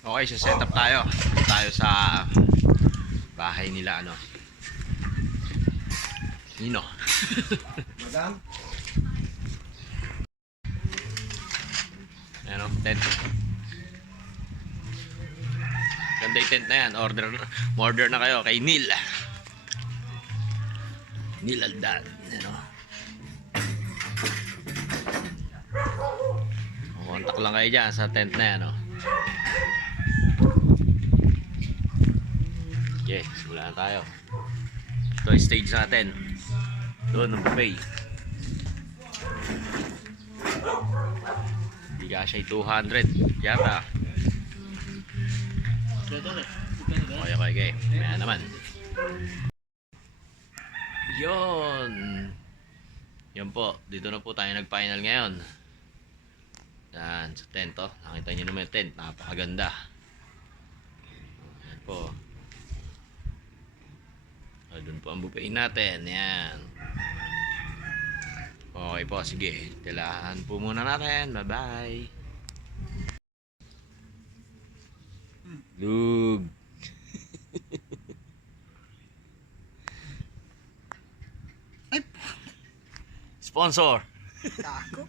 Okay, so set up tayo. Tayo sa bahay nila ano. Nino. Madam? Ano, tent. Ganda yung tent na yan. Order na kayo kay Neil. Neil Aldan. Ano. Kontak lang kayo dyan sa tent na yan. Oh. Okay, simulan tayo. Ito yung stage natin. Doon ang buffet. Hindi ka siya 200 yata. Okay. Maya naman. Yun. Yun po. Dito na po tayo nag-final ngayon. Yan, sa tent oh. Nakita nyo naman yung tent. Napakaganda. Yan po. O, dun po ang buffet natin. Yan. Okay po, sige. Tilahan po muna natin. Bye-bye. Lug. Sponsor. Ako?